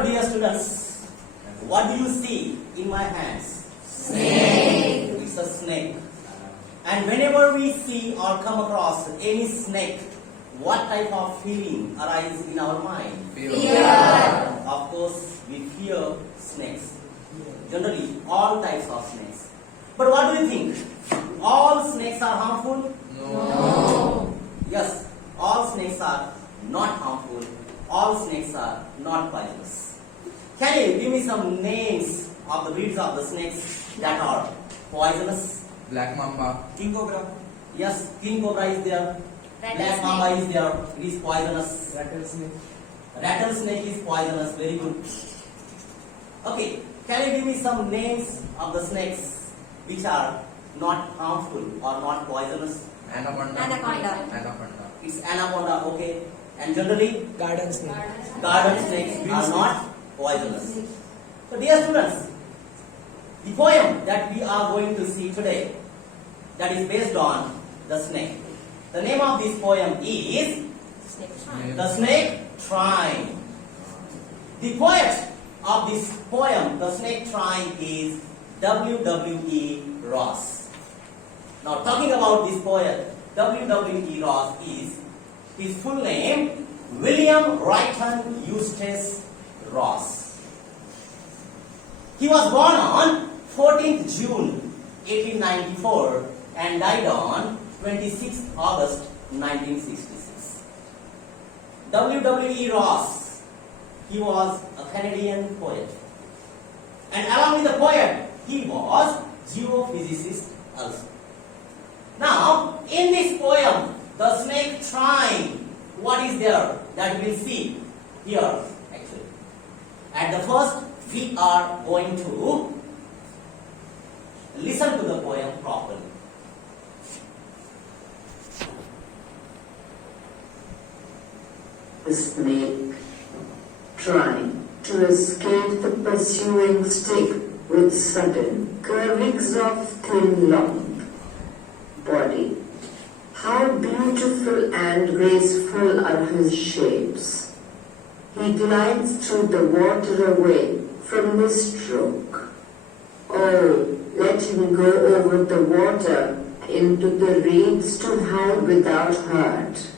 Hello dear students, what do you see in my hands? Snake. It's a snake. And whenever we see or come across any snake, what type of feeling arises in our mind? Fear. Of course, we fear snakes. Generally, all types of snakes. But what do you think? All snakes are harmful? No. Yes, all snakes are not harmful. All snakes are not poisonous. Can you give me some names of the breeds of the snakes that are poisonous? Black Mamba, King Cobra. Yes, king cobra is there. Black mamba is there. It is poisonous. Rattlesnake. Rattlesnake is poisonous. Very good. Okay, can you give me some names of the snakes which are not harmful or not poisonous? Anaconda. Anaconda. It's anaconda. Okay. And generally, Garden snake. garden snakes are not poisonous. So dear students, the poem that we are going to see today, that is based on the snake. The name of this poem is Snake Trine. The Snake Trine. The poet of this poem, The Snake Trine, is W.W.E. Ross. Now talking about this poet, W.W.E. Ross is his full name, William Wrighton Eustace Ross. He was born on 14th June 1894 and died on 26th August 1966. W.W.E. Ross, he was a Canadian poet. And along with the poet, he was geophysicist also. Now, in this poem, The Snake Trine, what is there that we'll see here actually? At the first, we are going to listen to the poem properly. The snake, trying to escape the pursuing stick with sudden curvings of thin long body. How beautiful and graceful are his shapes. He glides through the water away from the stroke. Oh, let him go over the water into the reeds to hide without hurt.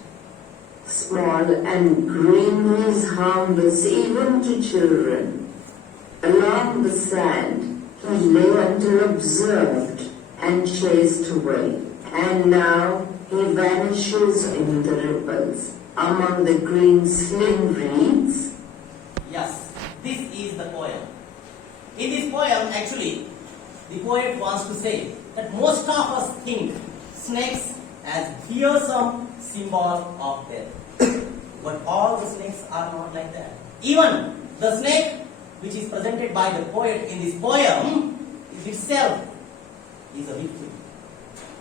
Small and green, he is harmless even to children. Along the sand, he lay unobserved and chased away. And now he vanishes in the ripples among the green slim reeds. Yes, this is the poem. In this poem, actually, the poet wants to say that most of us think snakes as fearsome symbol of death. But all the snakes are not like that. Even the snake which is presented by the poet in this poem itself is a victim.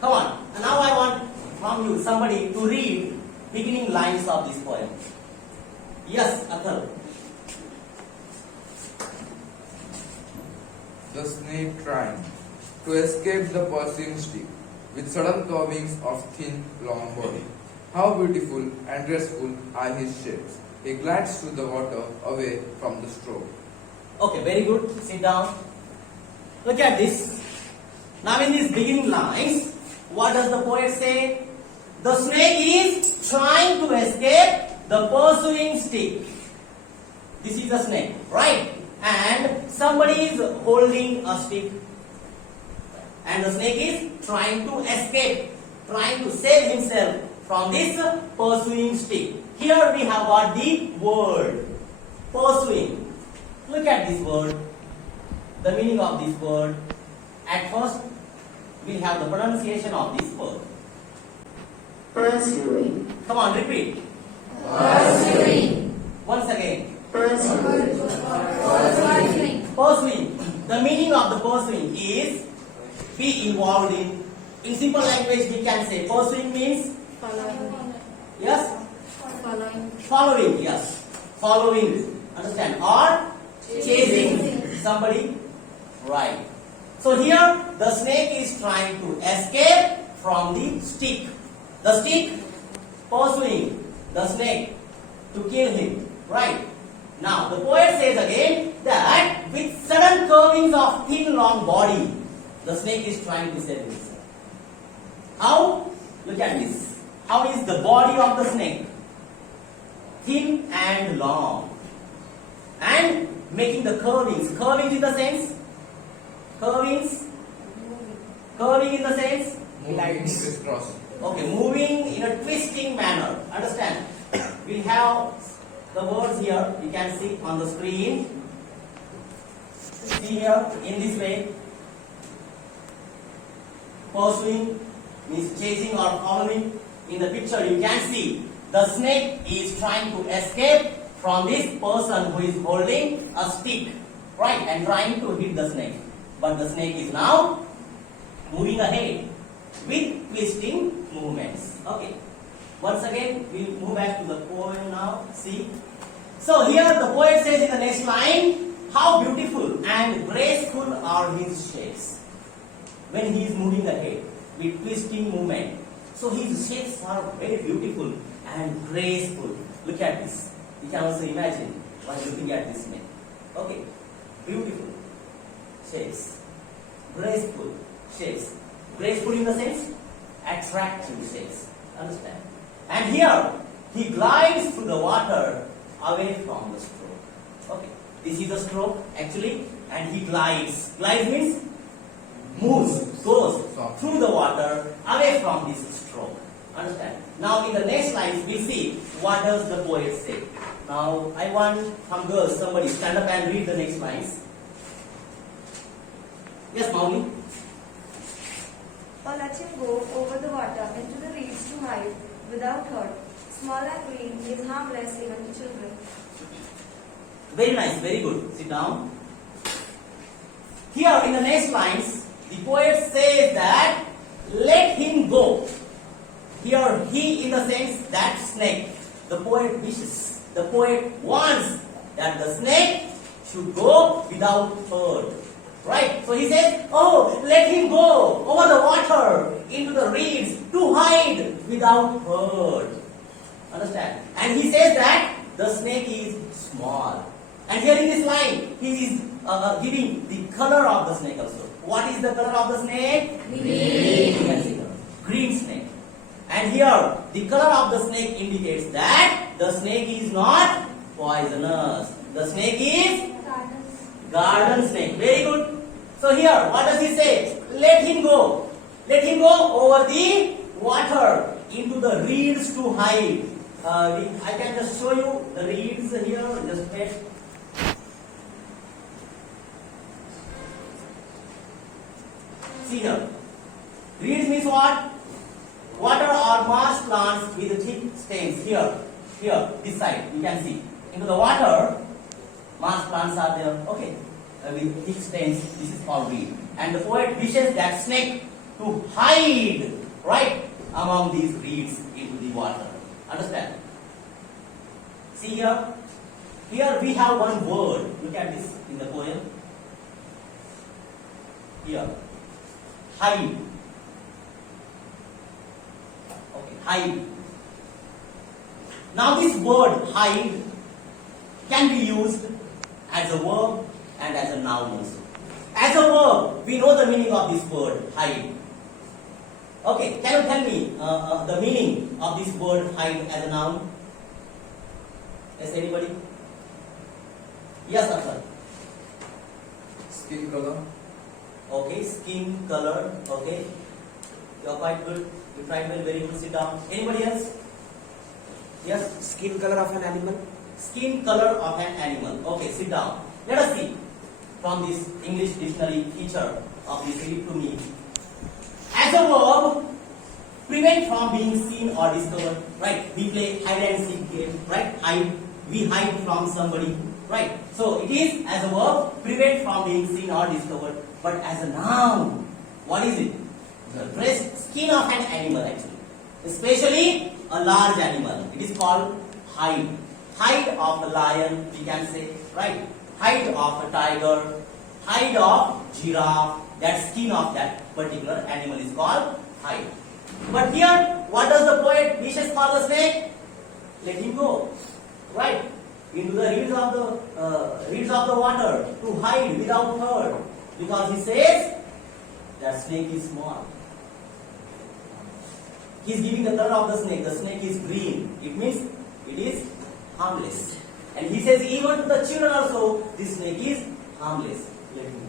Come on, and now I want from you somebody to read beginning lines of this poem. Yes, Atal. The snake trying to escape the pursuing stick with sudden curvings of thin, long body. How beautiful and graceful are his shapes. He glides through the water away from the stroke. Okay, very good. Sit down. Look at this. Now in these beginning lines, what does the poet say? The snake is trying to escape the pursuing stick. This is the snake, right? And somebody is holding a stick. And the snake is trying to escape, trying to save himself from this pursuing stick. Here we have got the word pursuing. Look at this word, the meaning of this word. At first, we have the pronunciation of this word. Pursuing, Come on, repeat. Pursuing. Once again. pursuing, Pursuing. The meaning of the pursuing is be involved in simple language we can say pursuing means yes? Following, yes. Following. Understand? Or chasing somebody. Right. So here the snake is trying to escape from the stick. The stick pursuing the snake to kill him. Right. Now the poet says again that with sudden curvings of thin long body, the snake is trying to save himself. How? Look at this. How is the body of the snake? Thin and long. And making the curvings. Curvings in the sense? Curvings? Curving in the sense? Moving crisscross. Okay, moving in a twisting manner. Understand? We have the words here. You can see on the screen. See here in this way. Pursuing means chasing or following. In the picture you can see the snake is trying to escape from this person who is holding a stick, right, and trying to hit the snake. But the snake is now moving ahead with twisting movements. Okay. Once again, we move back to the poem now. See. So here the poet says in the next line, how beautiful and graceful are his shapes when he is moving ahead with twisting movement. So his shapes are very beautiful and graceful. Look at this. You can also imagine while looking at this snake. Okay. Beautiful shapes. Graceful shapes. Graceful in the sense? Attractive shapes. Understand? And here, he glides through the water away from the stroke. Okay. This is the stroke actually, and he glides. Glides means moves, goes through the water away from this stroke. Understand? Now in the next lines, we see what does the poet say. Now I want from girls, somebody stand up and read the next lines. Yes, Mauli? Or let him go over the water into the reeds to hide without hurt. Small and green is harmless even to children. Very nice, very good. Sit down. Here in the next lines, the poet says that let him go. Here he in the sense that snake. The poet wishes, the poet wants that the snake should go without hurt. Right? So he says, oh, let him go over the water into the reeds to hide without hurt. Understand? And he says that the snake is small. And here in this line, he is giving the color of the snake also. What is the color of the snake? Green. You can see here. Green snake. And here, the color of the snake indicates that the snake is not poisonous. The snake is garden snake. Very good. So here, what does he say? Let him go. Let him go over the water into the reeds to hide. I can just show you the reeds here. Just wait. See here. Reeds means what? Water or marsh plants with thick stems. Here, this side, you can see. Into the water, marsh plants are there. Okay. With thick stems, this is called reed. And the poet wishes that snake to hide right among these reeds into the water. Understand? See here. Here we have one word. Look at this in the poem. Here. Hide. Okay, hide. Now this word hide can be used as a verb and as a noun also. As a verb, we know the meaning of this word hide. Okay, can you tell me the meaning of this word hide as a noun? Yes, anybody? Yes, sir. Skin color. Okay, skin color. Okay, you're quite good. You tried well, very good. Sit down. Anybody else? Yes. Skin color of an animal. Skin color of an animal. Okay, sit down. Let us see from this English dictionary feature of this ReadToMe. As a verb, prevent from being seen or discovered. Right? We play hide and seek game. Right? Hide. We hide from somebody. Right? So it is as a verb, prevent from being seen or discovered. But as a noun, what is it? The dressed skin of an animal actually. Especially a large animal. It is called hide. Hide of a lion, we can say, right? Hide of a tiger, hide of giraffe. That skin of that particular animal is called hide. But here, what does the poet wishes for the snake? Let him go. Right? into the reeds of the water to hide without hurt, because he says that snake is small. He is giving the color of the snake. The snake is green. It means it is harmless. And he says even to the children also, this snake is harmless. Let me know.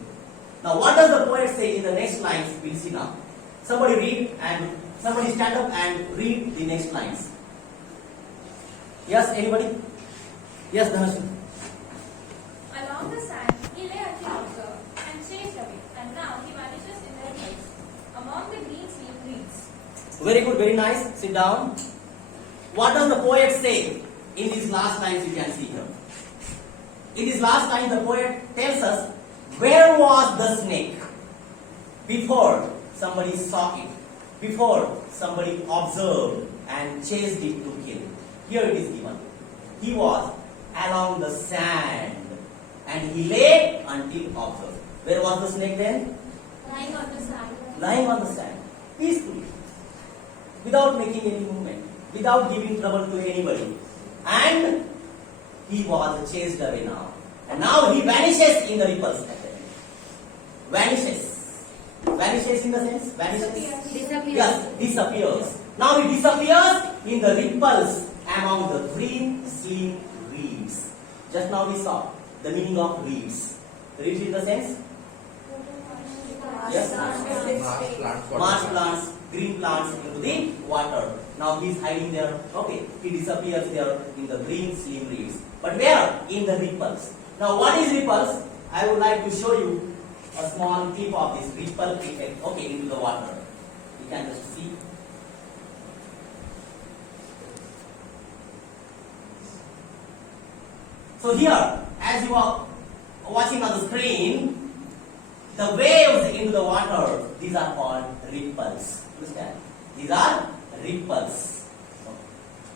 Now what does the poet say in the next lines? We'll see now. Somebody read and somebody stand up and read the next lines. Yes, anybody? Yes, Dhanashree. Along the sand he lay until observed and chased away, and now he vanishes in their place among the green sleep reeds. Very good, very nice. Sit down. What does the poet say in these last lines? You can see here. In this last line, the poet tells us where was the snake before somebody saw it, before somebody observed and chased it to kill. Here it is given. He was along the sand and he lay until observed. Where was the snake then? Lying on the sand. Lying on the sand, peacefully, without making any movement, without giving trouble to anybody. And he was chased away now. And now he vanishes in the ripples at the end. Vanishes. Vanishes in the sense? Vanishes? Disappears. Yes, disappears. Now he disappears in the ripples among the green slim reeds. Just now we saw the meaning of reeds. Reeds in the sense? Yes. Marsh plants, green plants into the water. Now he is hiding there. Okay, he disappears there in the green slim reeds. But where? In the ripples. Now what is ripples? I would like to show you a small clip of this ripple effect. Okay, into the water. You can just see. So here, as you are watching on the screen, the waves into the water, these are called ripples. Understand? These are ripples.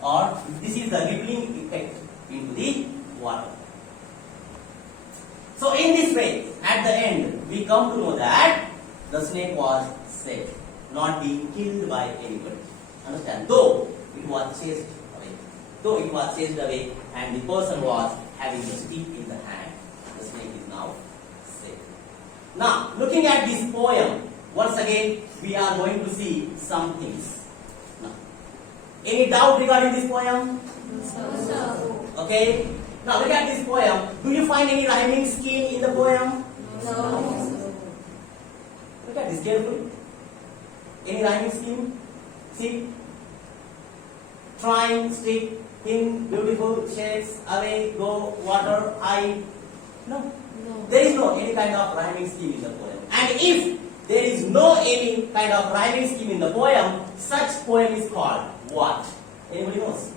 Or this is the rippling effect into the water. So in this way, at the end, we come to know that the snake was safe, not being killed by anybody. Understand? Though it was chased away. Though it was chased away and the person was having the stick in the hand, the snake is now safe. Now, looking at this poem, once again, we are going to see some things. Now, any doubt regarding this poem? No, sir. Okay. Now look at this poem. Do you find any rhyming scheme in the poem? No. Look at this carefully. Any rhyming scheme? See? Trine, stick, thin, beautiful, shades, away, go, water, hide. No. There is no any kind of rhyming scheme in the poem. And if there is no any kind of rhyming scheme in the poem, such poem is called what? Anybody knows?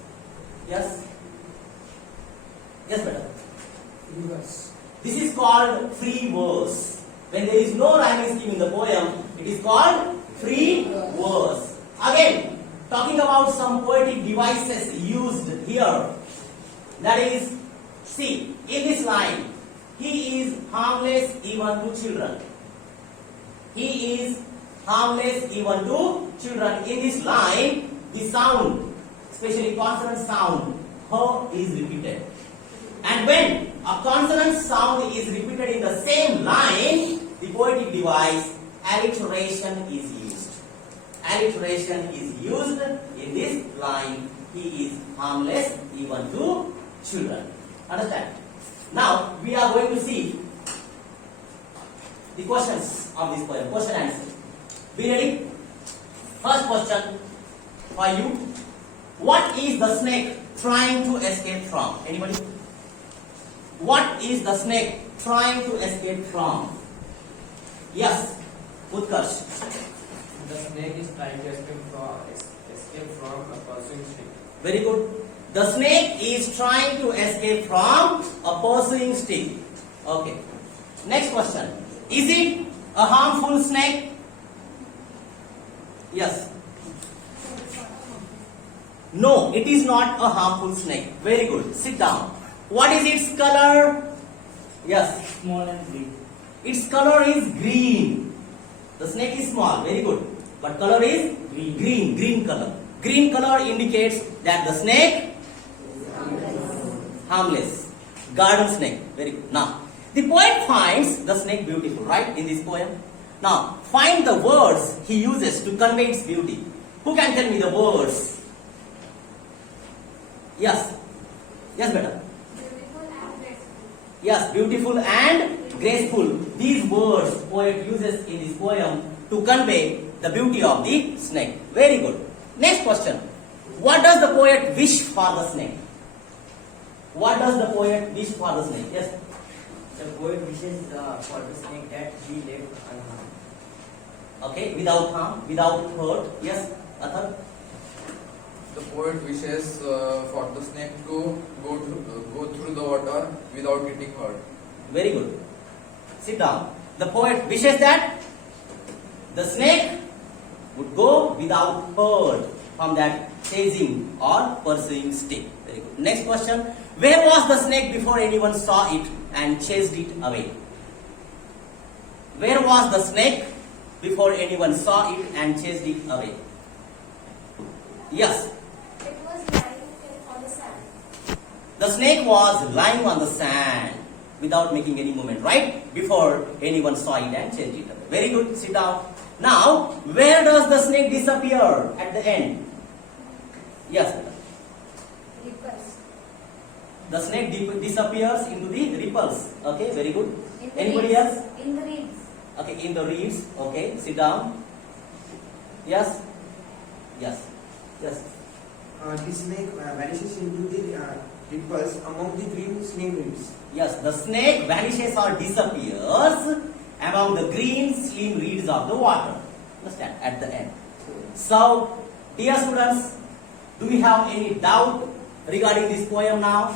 Yes? Yes, madam. This is called free verse. When there is no rhyming scheme in the poem, it is called free verse. Again, talking about some poetic devices used here. That is, see, in this line, he is harmless even to children. He is harmless even to children. In this line, the sound, especially consonant sound, her is repeated. And when a consonant sound is repeated in the same line, the poetic device alliteration is used. Alliteration is used in this line. He is harmless even to children. Understand? Now we are going to see the questions of this poem. Question answer. Be ready? First question for you. What is the snake trying to escape from? Anybody? What is the snake trying to escape from? Yes, Utkarsh. The snake is trying to escape from a pursuing stick. Very good. The snake is trying to escape from a pursuing stick. Okay. Next question. Is it a harmful snake? Yes. No, it is not a harmful snake. Very good. Sit down. What is its color? Yes. Small and green. Its color is green. The snake is small. Very good. But color is green color. Green color indicates that the snake harmless. Garden snake. Very good. Now, the poet finds the snake beautiful, right, in this poem. Now, find the words he uses to convey its beauty. Who can tell me the words? Yes. Yes, better. Beautiful and graceful. Yes, beautiful and graceful. These words poet uses in this poem to convey the beauty of the snake. Very good. Next question. What does the poet wish for the snake? What does the poet wish for the snake? Yes. The poet wishes for the snake that he left unharmed. Okay, without harm, without hurt. Yes, Athar. The poet wishes for the snake to go through the water without getting hurt. Very good. Sit down. The poet wishes that the snake would go without hurt from that chasing or pursuing stick. Very good. Next question. Where was the snake before anyone saw it and chased it away? Where was the snake before anyone saw it and chased it away? Yes. It was lying on the sand. The snake was lying on the sand without making any movement, right? Before anyone saw it and chased it away. Very good. Sit down. Now, where does the snake disappear at the end? Yes. Ripples. The snake disappears into the ripples. Okay, very good. In the Anybody reeds. else? In the reeds. Okay, in the reeds. Okay, sit down. Yes. Yes. Yes. The snake vanishes into the ripples among the green slim reeds. Yes, the snake vanishes or disappears among the green slim reeds of the water. Understand? At the end. So, dear students, do we have any doubt regarding this poem now?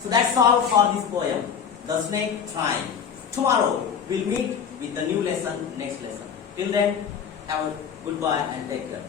So that's all for this poem, The Snake Trine. Tomorrow we'll meet with the new lesson, next lesson. Till then, have a goodbye and take care.